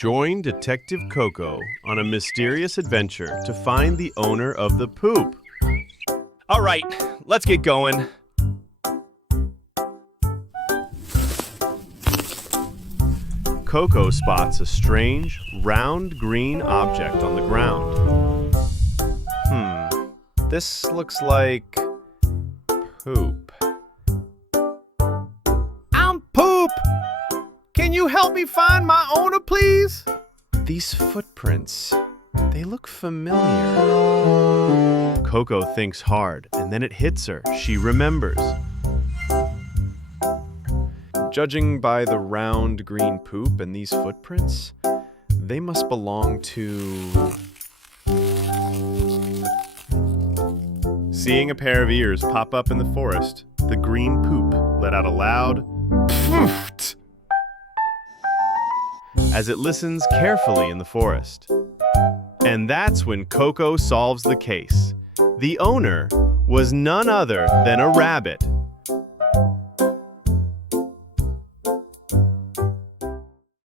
Join Detective Coco on a mysterious adventure to find the owner of the poop. All right, let's get going. Coco spots a strange, round green object on the ground. This looks like poop. I'm Poop! Can you help me find my owner, please? These footprints, they look familiar. Coco thinks hard, and then it hits her. She remembers. Judging by the round green poop and these footprints, they must belong to... Seeing a pair of ears pop up in the forest, the green poop let out a loud Pfft as it listens carefully in the forest. And that's when Coco solves the case. The owner was none other than a rabbit.